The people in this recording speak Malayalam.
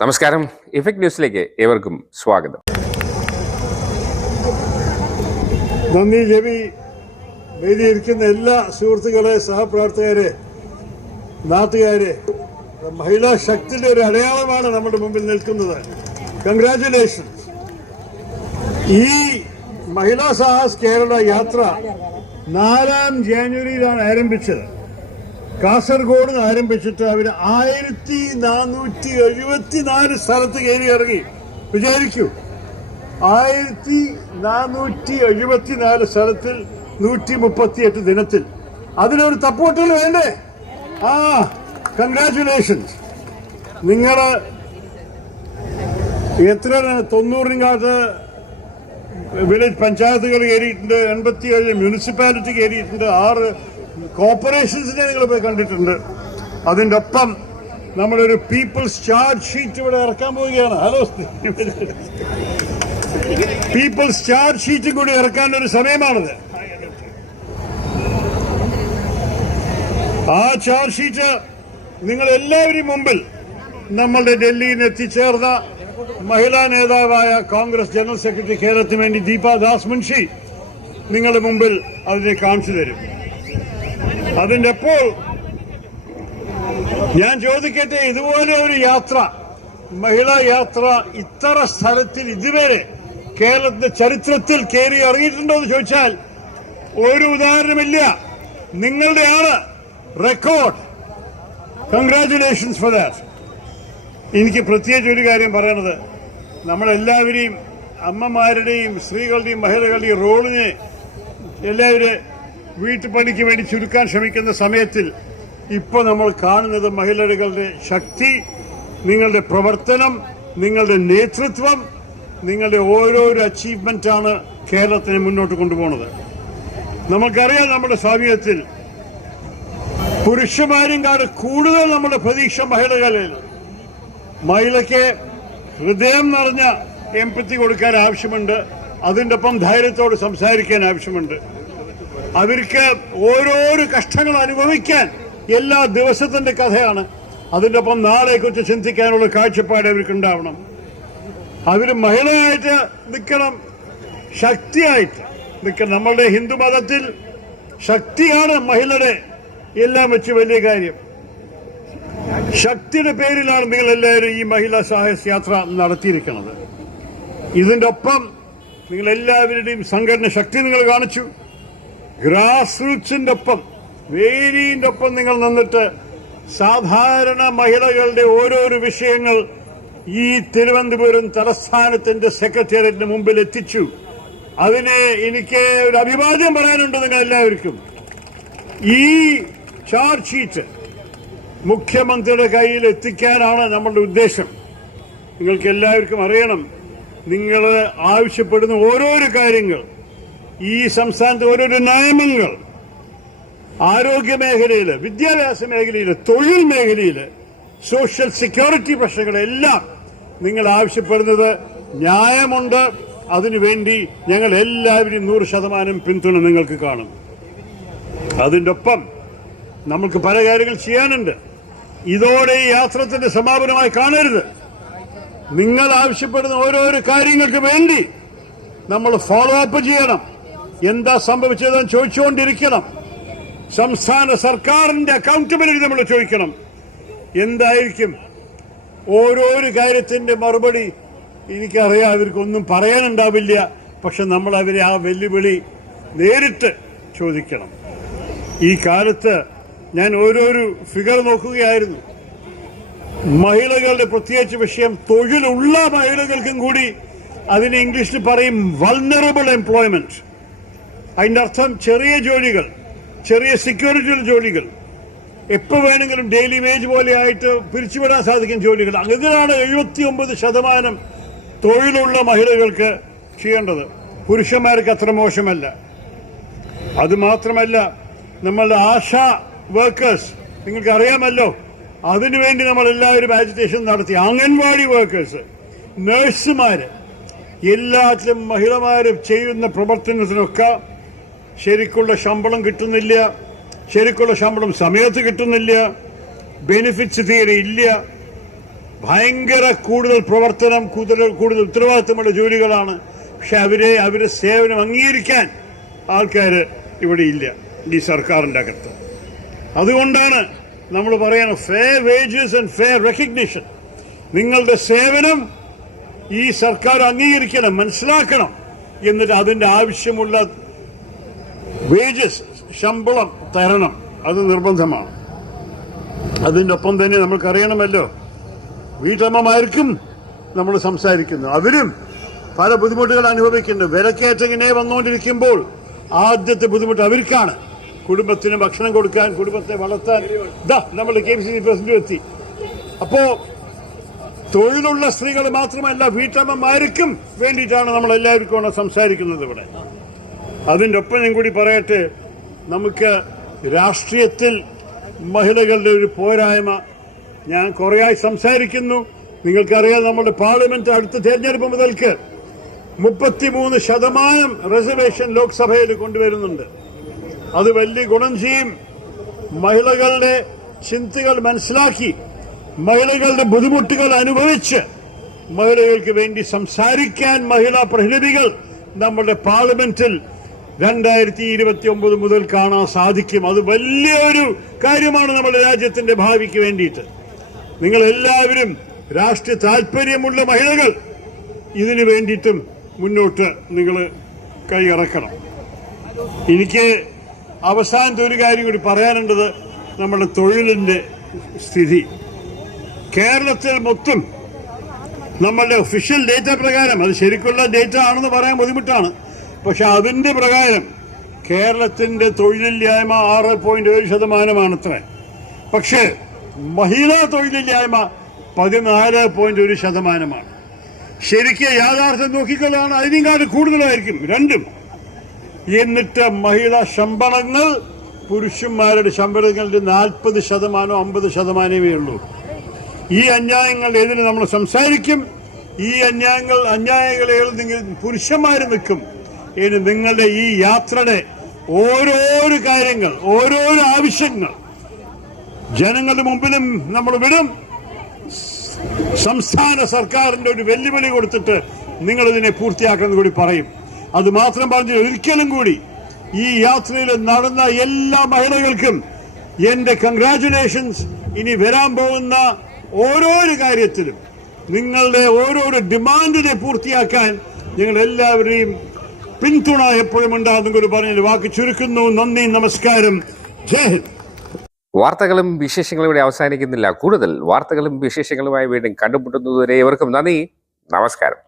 നമസ്കാരം. ഇഫക്ട് ന്യൂസിലേക്ക് ഏവർക്കും സ്വാഗതം. നന്ദി ജബി. വേദിയിരിക്കുന്ന എല്ലാ സുഹൃത്തുക്കളെ, സഹപ്രവർത്തകരെ, നാട്ടുകാരെ, മഹിളാ ശക്തിയുടെ ഒരു അടയാളമാണ് നമ്മുടെ മുമ്പിൽ നിൽക്കുന്നത്. കൺഗ്രാറ്റുലേഷൻ. ഈ മഹിളാ സാഹസ് കേരള യാത്ര 4 ജാനുവരിയിലാണ് ആരംഭിച്ചത്. കാസർഗോഡ് ആരംഭിച്ചിട്ട് അവർ 1474 സ്ഥലത്ത് കയറി ഇറങ്ങി. വിചാരിക്കൂ, 1474 സ്ഥലത്തിൽ 138 ദിനത്തിൽ. അതിനൊരു തപ്പോട്ടൽ വേണ്ടേ? കൺഗ്രാറ്റുലേഷൻസ്. നിങ്ങൾ എത്ര 90 വില്ലേജ് പഞ്ചായത്തുകൾ കയറിയിട്ടുണ്ട്, 87 മുനിസിപ്പാലിറ്റി കയറിയിട്ടുണ്ട്, 6 കോർപ്പറേഷൻസിനെ നിങ്ങൾ പോയി കണ്ടിട്ടുണ്ട്. അതിൻ്റെ ഒപ്പം നമ്മളൊരു പീപ്പിൾസ് ചാർജ് ഷീറ്റ് ഇവിടെ ഇറക്കാൻ പോവുകയാണ്. ഹലോ, പീപ്പിൾസ് ചാർജ് ഷീറ്റും കൂടി ഇറക്കാനൊരു സമയമാണത്. ആ ചാർജ് ഷീറ്റ് നിങ്ങൾ എല്ലാവരും മുമ്പിൽ നമ്മളുടെ ഡൽഹിയിൽ നിന്ന് എത്തിച്ചേർന്ന മഹിളാ നേതാവായ കോൺഗ്രസ് ജനറൽ സെക്രട്ടറി കേരളത്തിന് വേണ്ടി ദീപാ ദാസ് മുൻഷി നിങ്ങളുടെ മുമ്പിൽ അതിനെ കാണിച്ചു തരും. അതിൻ്റെ അപ്പോൾ ഞാൻ ചോദിക്കട്ടെ, ഇതുപോലെ ഒരു യാത്ര, മഹിളാ യാത്ര ഇത്ര സ്ഥലത്തിൽ ഇതുവരെ കേരളത്തിന്റെ ചരിത്രത്തിൽ കയറി ഇറങ്ങിയിട്ടുണ്ടോ എന്ന് ചോദിച്ചാൽ ഒരു ഉദാഹരണമില്ല. നിങ്ങളുടെയാണ് റെക്കോർഡ്. Congratulations for that. എനിക്ക് പ്രത്യേകിച്ച് ഒരു കാര്യം പറയണത്, നമ്മളെല്ലാവരെയും, അമ്മമാരുടെയും സ്ത്രീകളുടെയും മഹിളകളുടെയും റോളിനെ എല്ലാവരും വീട്ടുപണിക്ക് വേണ്ടി ചുരുക്കാൻ ശ്രമിക്കുന്ന സമയത്തിൽ ഇപ്പോൾ നമ്മൾ കാണുന്നത് മഹിളകളുടെ ശക്തി, നിങ്ങളുടെ പ്രവർത്തനം, നിങ്ങളുടെ നേതൃത്വം, നിങ്ങളുടെ ഓരോരോ അച്ചീവ്മെന്റാണ് കേരളത്തിനെ മുന്നോട്ട് കൊണ്ടുപോകുന്നത്. നമുക്കറിയാം, നമ്മുടെ സ്വാധീനത്തിൽ പുരുഷന്മാരും കൂടുതൽ നമ്മുടെ പ്രതീക്ഷ മഹിളകളിൽ. മഹിളയ്ക്ക് ഹൃദയം നിറഞ്ഞ എംപത്തി കൊടുക്കാൻ ആവശ്യമുണ്ട്. അതിൻ്റെ ഒപ്പം ധൈര്യത്തോട് സംസാരിക്കാൻ ആവശ്യമുണ്ട്. അവർക്ക് ഓരോരോ കഷ്ടങ്ങൾ അനുഭവിക്കാൻ എല്ലാ ദിവസത്തിന്റെ കഥയാണ്. അതിൻ്റെ ഒപ്പം നാളെക്കുറിച്ച് ചിന്തിക്കാനുള്ള കാഴ്ചപ്പാട് അവർക്ക് ഉണ്ടാവണം. അവർ മഹിളയായിട്ട് നിൽക്കണം, ശക്തിയായിട്ട് നിൽക്കണം. നമ്മളുടെ ഹിന്ദുമതത്തിൽ ശക്തിയാണ് മഹിളയുടെ എല്ലാം വെച്ച് വലിയ കാര്യം. ശക്തിയുടെ പേരിലാണ് നിങ്ങൾ എല്ലാവരും ഈ മഹിളാ സാഹസ് യാത്ര നടത്തിയിരിക്കുന്നത്. ഇതിൻ്റെ ഒപ്പം നിങ്ങൾ എല്ലാവരുടെയും സംഘടന ശക്തി നിങ്ങൾ കാണിച്ചു. ഗ്രാസ് റൂട്ട്സിന്റെ ഒപ്പം, വേരിന്റെ ഒപ്പം നിങ്ങൾ നിന്നിട്ട് സാധാരണ മഹിളകളുടെ ഓരോരോ വിഷയങ്ങൾ ഈ തിരുവനന്തപുരം തലസ്ഥാനത്തിന്റെ സെക്രട്ടേറിയറ്റിന് മുമ്പിൽ എത്തിച്ചു. അതിനെ എനിക്ക് ഒരു അഭിവാദ്യം പറയാനുണ്ട് നിങ്ങൾ എല്ലാവർക്കും. ഈ ചാർജ് ഷീറ്റ് മുഖ്യമന്ത്രിയുടെ കയ്യിൽ എത്തിക്കാനാണ് നമ്മളുടെ ഉദ്ദേശം. നിങ്ങൾക്ക് എല്ലാവർക്കും അറിയണം, നിങ്ങൾ ആവശ്യപ്പെടുന്ന ഓരോരോ കാര്യങ്ങൾ, ഈ സംസ്ഥാനത്തെ ഓരോരോ നിയമങ്ങൾ, ആരോഗ്യ മേഖലയിൽ, വിദ്യാഭ്യാസ മേഖലയിൽ, തൊഴിൽ മേഖലയിൽ, സോഷ്യൽ സെക്യൂരിറ്റി പ്രശ്നങ്ങളെല്ലാം നിങ്ങൾ ആവശ്യപ്പെടുന്നത് ന്യായമുണ്ട്. അതിനുവേണ്ടി ഞങ്ങൾ എല്ലാവരും 100% പിന്തുണ നിങ്ങൾക്ക് കാണും. അതിൻ്റെ ഒപ്പം നമുക്ക് പല കാര്യങ്ങൾ ചെയ്യാനുണ്ട്. ഇതോടെ ഈ യാത്രത്തിന്റെ സമാപനമായി കാണരുത്. നിങ്ങൾ ആവശ്യപ്പെടുന്ന ഓരോരോ കാര്യങ്ങൾക്ക് വേണ്ടി നമ്മൾ ഫോളോ അപ്പ് ചെയ്യണം. എന്താ സംഭവിച്ചതെന്ന് ചോദിച്ചുകൊണ്ടിരിക്കണം. സംസ്ഥാന സർക്കാരിന്റെ അക്കൗണ്ടബിലിറ്റി നമ്മൾ ചോദിക്കണം. എന്തായിരിക്കും ഓരോരോ കാര്യത്തിന്റെ മറുപടി? എനിക്കറിയാം, അവർക്കൊന്നും പറയാനുണ്ടാവില്ല. പക്ഷെ നമ്മൾ അവരെ ആ വെല്ലുവിളി നേരിട്ട് ചോദിക്കണം. ഈ കാലത്ത് ഞാൻ ഓരോരോ ഫിഗർ നോക്കുകയായിരുന്നു. മഹിളകളുടെ പ്രത്യേകിച്ച് വിഷയം, തൊഴിലുള്ള മഹിളകൾക്കും കൂടി അതിന് ഇംഗ്ലീഷിൽ പറയും വൾനറബിൾ എംപ്ലോയ്മെന്റ്. അതിന്റെ അർത്ഥം ചെറിയ ജോലികൾ, ചെറിയ സെക്യൂരിറ്റി ജോലികൾ, എപ്പോൾ വേണമെങ്കിലും ഡെയിലി വേജ് പോലെ ആയിട്ട് പിരിച്ചുവിടാൻ സാധിക്കുന്ന ജോലികൾ. ഇതിനാണ് 79% തൊഴിലുള്ള മഹിളകൾക്ക് ചെയ്യേണ്ടത്. പുരുഷന്മാർക്ക് അത്ര മോശമല്ല. അതുമാത്രമല്ല, നമ്മളുടെ ആശാ വർക്കേഴ്സ്, നിങ്ങൾക്ക് അറിയാമല്ലോ, അതിനുവേണ്ടി നമ്മൾ എല്ലാവരും ആജിറ്റേഷൻ നടത്തി. അംഗൻവാടി വർക്കേഴ്സ്, നഴ്സുമാര്, എല്ലാത്തിലും മഹിളമാരും ചെയ്യുന്ന പ്രവർത്തനത്തിനൊക്കെ ശരിക്കുള്ള ശമ്പളം കിട്ടുന്നില്ല. ശരിക്കുള്ള ശമ്പളം സമയത്ത് കിട്ടുന്നില്ല. ബെനിഫിറ്റ്സ് തീരെ ഇല്ല. ഭയങ്കര കൂടുതൽ പ്രവർത്തനം, കൂടുതൽ ഉത്തരവാദിത്തമുള്ള ജോലികളാണ്. പക്ഷെ അവരെ സേവനം അംഗീകരിക്കാൻ ആൾക്കാർ ഇവിടെ ഇല്ല ഈ സർക്കാരിൻ്റെ അകത്ത്. അതുകൊണ്ടാണ് നമ്മൾ പറയുന്നത് fair wages and fair recognition. നിങ്ങളുടെ സേവനം ഈ സർക്കാർ അംഗീകരിക്കണം, മനസ്സിലാക്കണം, എന്നിട്ട് അതിൻ്റെ ആവശ്യമുള്ള വേജസ്, ശമ്പളം തരണം. അത് നിർബന്ധമാണ്. അതിൻ്റെ ഒപ്പം തന്നെ നമ്മൾക്കറിയണമല്ലോ, വീട്ടമ്മമാർക്കും നമ്മൾ സംസാരിക്കുന്നു, അവരും പല ബുദ്ധിമുട്ടുകൾ അനുഭവിക്കുന്നു. വിലക്കയറ്റം ഇങ്ങനെ വന്നുകൊണ്ടിരിക്കുമ്പോൾ ആദ്യത്തെ ബുദ്ധിമുട്ട് അവർക്കാണ്. കുടുംബത്തിന് ഭക്ഷണം കൊടുക്കാൻ, കുടുംബത്തെ വളർത്താൻ. നമ്മൾ KMCC പ്രസിഡന്റ് എത്തി. അപ്പോ തൊഴിലുള്ള സ്ത്രീകൾ മാത്രമല്ല, വീട്ടമ്മമാർക്കും വേണ്ടിയിട്ടാണ് നമ്മൾ എല്ലാവർക്കും സംസാരിക്കുന്നത് ഇവിടെ. അതിൻ്റെ ഒപ്പം ഞാൻ കൂടി പറയട്ടെ, നമുക്ക് രാഷ്ട്രീയത്തിൽ മഹിളകളുടെ ഒരു പോരായ്മ. ഞാൻ കുറേയായി സംസാരിക്കുന്നു. നിങ്ങൾക്കറിയാം, നമ്മുടെ പാർലമെന്റ് അടുത്ത തെരഞ്ഞെടുപ്പ് മുതൽക്ക് 33% റിസർവേഷൻ ലോക്സഭയിൽ കൊണ്ടുവരുന്നുണ്ട്. അത് വലിയ ഗുണം ചെയ്യും. മഹിളകളുടെ ചിന്തകൾ മനസ്സിലാക്കി, മഹിളകളുടെ ബുദ്ധിമുട്ടുകൾ അനുഭവിച്ച് മഹിളകൾക്ക് വേണ്ടി സംസാരിക്കാൻ മഹിളാ പ്രതിനിധികൾ നമ്മുടെ പാർലമെന്റിൽ 2029 മുതൽ കാണാൻ സാധിക്കും. അത് വലിയൊരു കാര്യമാണ് നമ്മുടെ രാജ്യത്തിന്റെ ഭാവിക്ക് വേണ്ടിയിട്ട്. നിങ്ങൾ എല്ലാവരും രാഷ്ട്രീയ താല്പര്യമുള്ള മഹിളകൾ ഇതിനു വേണ്ടിയിട്ടും മുന്നോട്ട് നിങ്ങൾ കൈയിറക്കണം. എനിക്ക് അവസാനത്തെ ഒരു കാര്യം കൂടി പറയാനുള്ളത്, നമ്മുടെ തൊഴിലിന്റെ സ്ഥിതി. കേരളത്തിൽ മൊത്തം നമ്മളുടെ ഒഫീഷ്യൽ ഡേറ്റ പ്രകാരം, അത് ശരിക്കുള്ള ഡേറ്റ ആണെന്ന് പറയാൻ ബുദ്ധിമുട്ടാണ്, പക്ഷെ അതിന്റെ പ്രകാരം കേരളത്തിന്റെ തൊഴിലില്ലായ്മ 6.7%. പക്ഷേ മഹിളാ തൊഴിലില്ലായ്മ 14.1%. ശരിക്കും യാഥാർത്ഥ്യം നോക്കിക്കൊള്ളാണ് അതിനേക്കാളും കൂടുതലായിരിക്കും രണ്ടും. എന്നിട്ട് മഹിളാ ശമ്പളങ്ങൾ പുരുഷന്മാരുടെ ശമ്പളങ്ങളുടെ 40%, 50%-മേ ഉള്ളൂ. ഈ അന്യായങ്ങൾ എതിരെ നമ്മൾ സംസാരിക്കും. ഈ അന്യായങ്ങളെ പുരുഷന്മാർ നിൽക്കും. ഇനി നിങ്ങളുടെ ഈ യാത്രയുടെ ഓരോരോ കാര്യങ്ങൾ, ഓരോരോ ആവശ്യങ്ങൾ ജനങ്ങളുടെ മുമ്പിലും നമ്മൾ വിടും. സംസ്ഥാന സർക്കാരിന്റെ ഒരു വെല്ലുവിളി കൊടുത്തിട്ട് നിങ്ങളിതിനെ പൂർത്തിയാക്കുന്നത് കൂടി പറയും. അത് മാത്രം പറഞ്ഞു ഒരിക്കലും കൂടി ഈ യാത്രയിൽ നടന്ന എല്ലാ മഹിളകൾക്കും എന്റെ കൺഗ്രാറ്റുലേഷൻസ്. ഇനി വരാൻ പോകുന്ന ഓരോരോ കാര്യത്തിലും നിങ്ങളുടെ ഓരോരോ ഡിമാൻഡിനെ പൂർത്തിയാക്കാൻ ഞങ്ങൾ എല്ലാവരെയും പിന്തുണ എപ്പോഴും ഉണ്ടാകും കൂടി പറഞ്ഞ് വാക്ക് ചുരുക്കുന്നു. നന്ദി, നമസ്കാരം, ജയ് ഹിന്ദ്. വാർത്തകളും വിശേഷങ്ങളും ഇവിടെ അവസാനിക്കുന്നില്ല. കൂടുതൽ വാർത്തകളും വിശേഷങ്ങളുമായി വീണ്ടും കണ്ടുമുട്ടുന്നതുവരെ ഇവർക്കും നന്ദി, നമസ്കാരം.